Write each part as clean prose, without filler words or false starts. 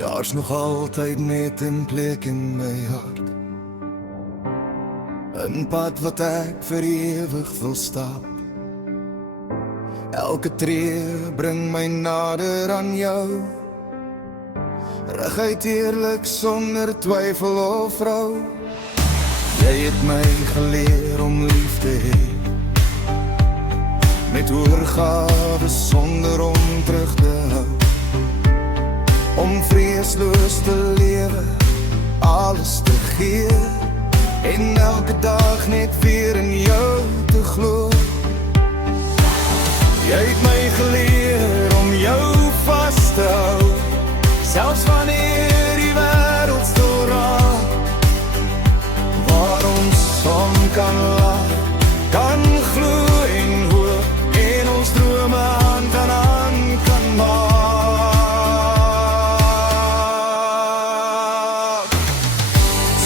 Daar's nog altyd net 'n plek in my hart, 'n pad wat ek vir ewig wil stap. Elke tree bring my nader aan jou, reguit eerlik sonder twyfel of vrou. Jy het my geleer om lief te hê, met oorgawe sonder om terug te hou, om vreesloos te lewe, alles te gee, en elke dag net weer in jou te glo. Jy het my geleer om jou vas te hou, selfs wanneer die wêreld stil raak, waar ons son kan lag, kan glo en hoop, en ons drome hand aan hand kan maak.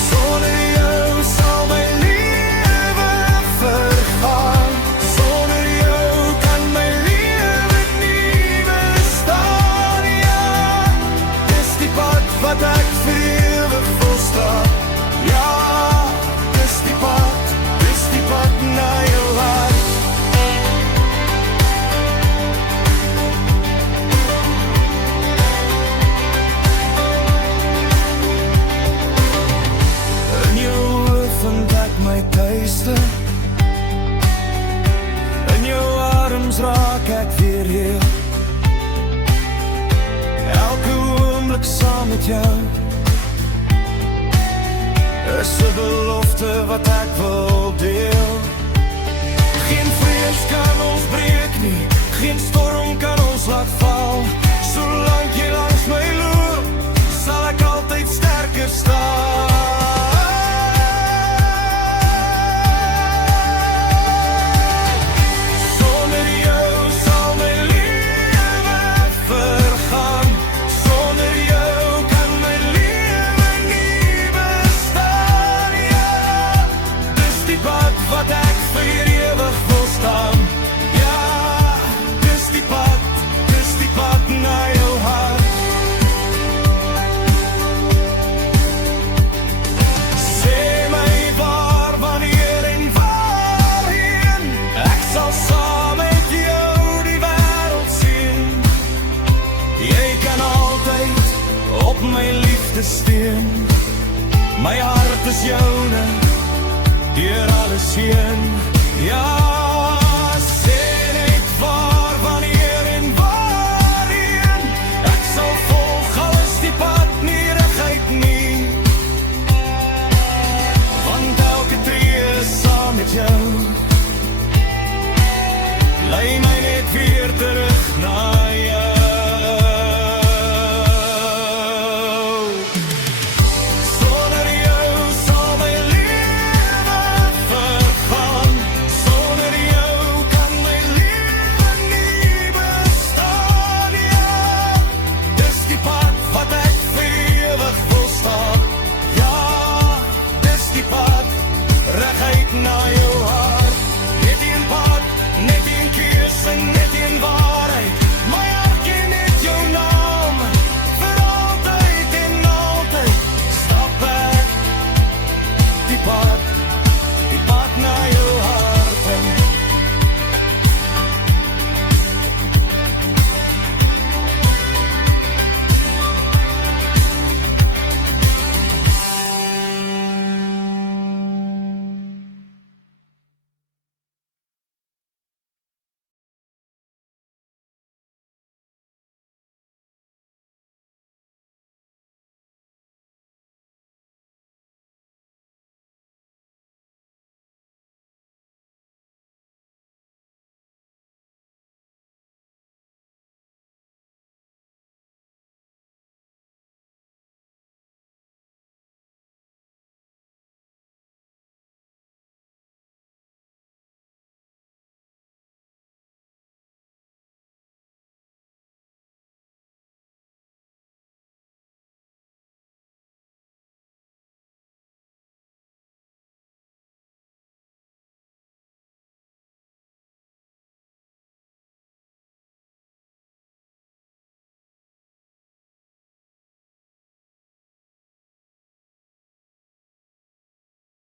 Sonder jou sal my lewe vergaan, sonder jou kan my lewe nie bestaan. Ja, dis die pad wat ek vir ewig wil stap. Ja, dis die pad na jou hart. In jou oë vind ek my tuiste, in jou arms raak ek weer heel, elke oomblik saam met jou is 'n belofte wat ek wil deel. Geen vrees kan ons breek nie, geen storm kan ons laat val, solank jy langs my loop, sal ek altyd sterker staan. Sonder jou sal my lewe vergaan, sonder jou kan my lewe nie bestaan. Ja, dis die pad wat ek vir ewig wil staan. Ja, dis die pad na jou hart. Sê my waar, wanneer en waarheen, ek sal saam met jou die wêreld sien. Jy kan altyd op my liefde steun, my hart is joune, deur alles heen. Ja,